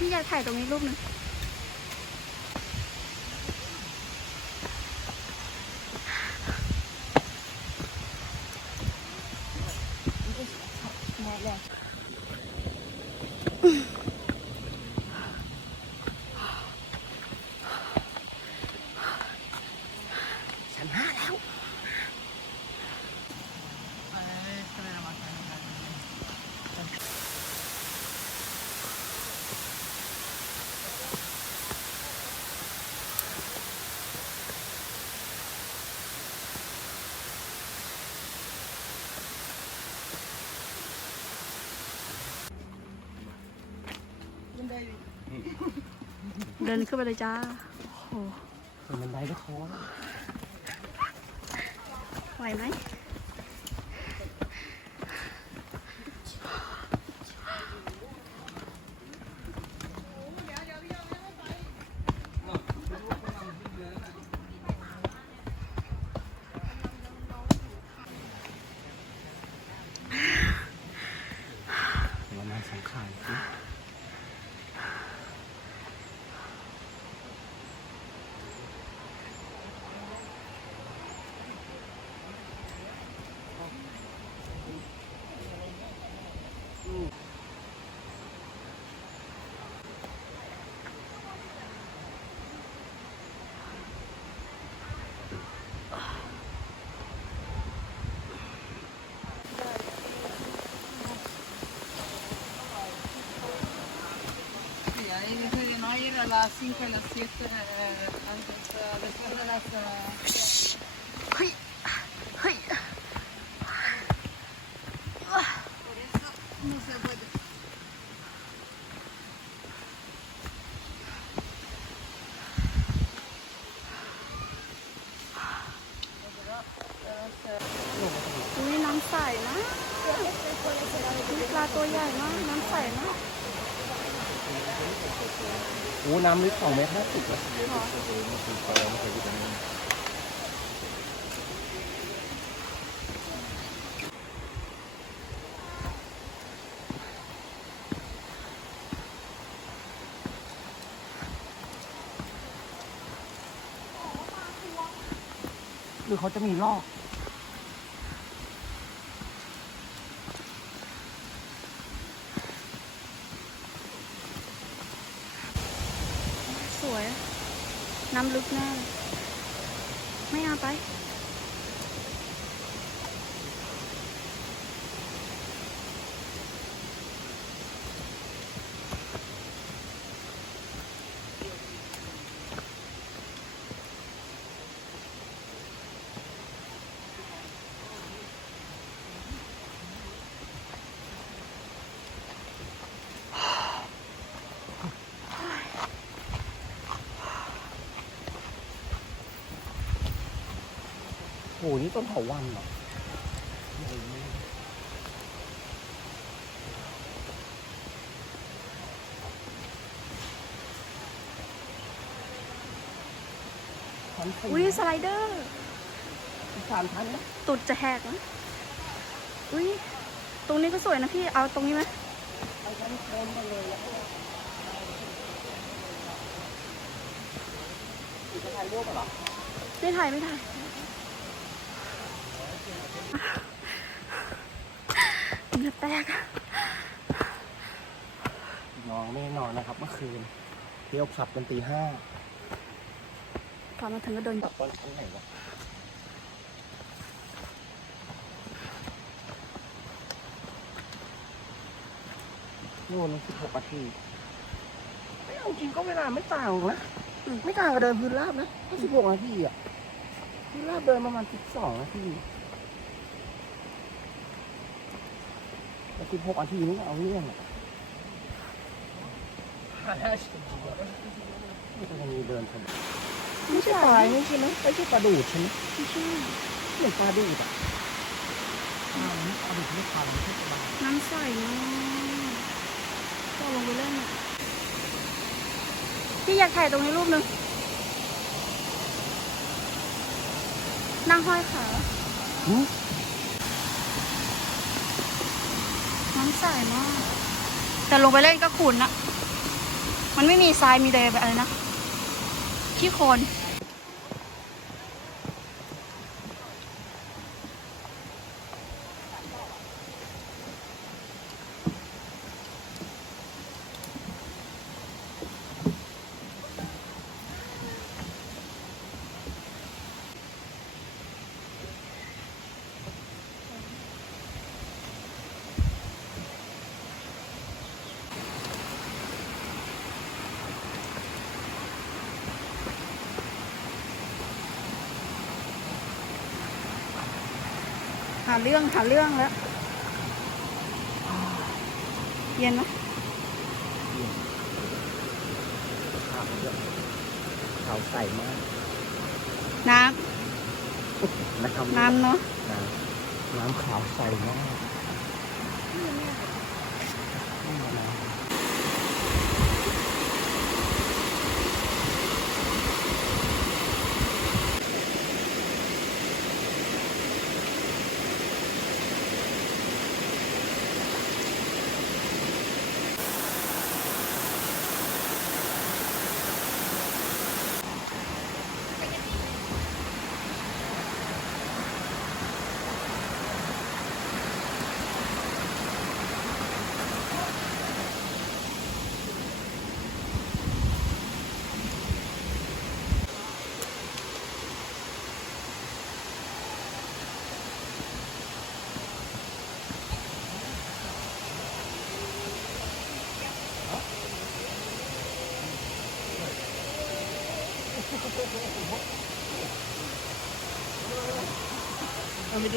พี่อยากถ่ายตรงนี้รูปหนึ่งชั้น 5แล้ว เดินขึ้นไปเลยจ้าโอ้เป็นบันไดก็ท้อไหวไหมประมาณ2 ขาIr a las 5 a las 7 después de las เฮ้ยเฮ้ย por eso no se puede. อุ้ยน้ำใสนะมีปลาตัวใหญ่มากน้ำใสมาก โอ้น้ำลึก2 เมตร 50อ่ะหรือเขาจะมีลอกสวยน้ำลึกแน่เลยไม่เอาไปโอ้โหนี่ต้นเถาวัลย์เหรออุ้ยสไลเดอร์ 3 ชั้นนะ ตุดจะแหกนะอุ้ยตรงนี้ก็สวยนะพี่เอาตรงนี้ไหม เอาชั้นโคนมาเลยแล้วจะถ่ายรูปเหรอ ไม่ถ่ายไม่ถ่ายเหงื่อแตก น้องไม่นอนนะครับเมื่อคืนเที่ยวขับกันตี 5พอมาถึงก็โดน ขับตอนชั้นไหนวะนู่น16 นาทีไม่เอาจริงก็เวลาไม่ต่างนะไม่ต่างกับเดินพื้นราบนะก็16 นาทีอ่ะพื้นราบเดินประมาณ12 นาทีแต่16 นาทีนี่เอาเรื่องอ่ะไม่จะมีเดินคนไม่ใช่ปลานี่ใช่ไหมไม่ใช่ปลาดูดใช่ไหมไม่ใช่เหมือนปลาดูดอ่ะปลาดูดไม่ปลาไม่ใช่ปลา น้ำใสมากก็ลงไปเล่นอ่ะพี่อยากถ่ายตรงนี้รูปหนึ่งนั่งห้อยขาน้ำใสมากแต่ลงไปเล่นก็ขุ่นอะ มันไม่มีทรายมีแต่อะไรนะขี้โคลนหาเรื่องแล้วเย็นไหม ขาวใสมาก น้ นะครับ ำน้ำเนาะ น้ำขาวใสมาก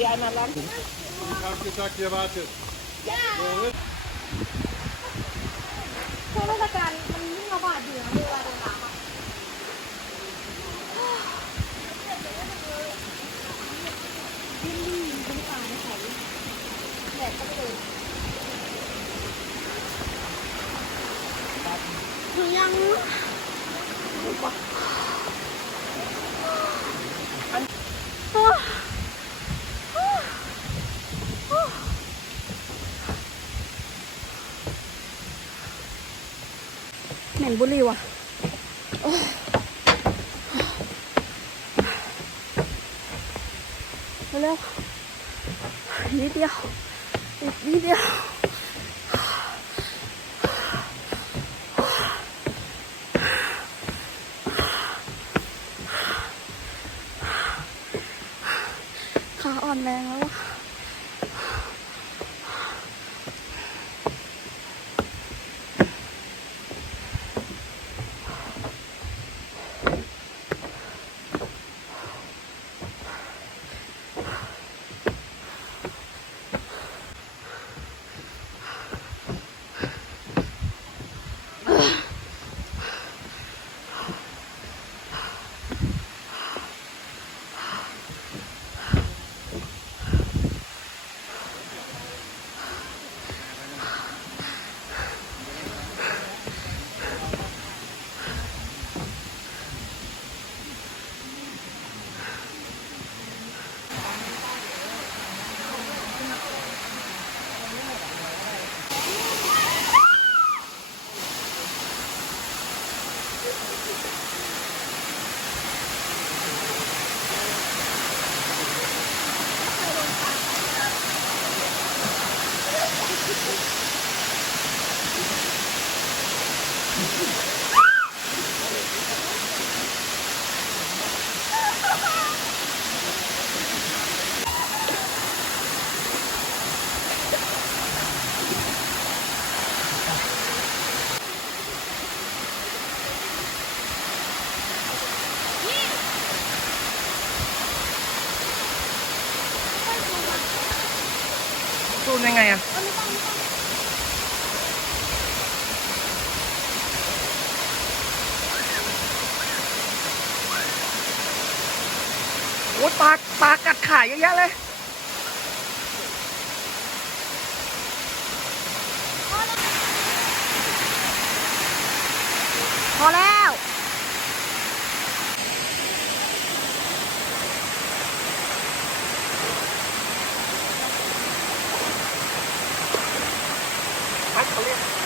Ich habe gesagt, ihr wartet. ช่วงเทศกาลมันยิ่งระบาดอยู่นะเวลาโดนน้ำอ่ะดิ้นดิ้นตาไม่ใส่แดดก็ไม่เลยถึงยังเหม็นบุหรี่ว่ะเร็วๆนิดเดียวอีกนิดเดียวขาอ่อนแรงแล้วว่ะซูมยังไงอะโอ้ปลากัดขาเยอะแยะเลย พอแล้ว พัดเขาเรียก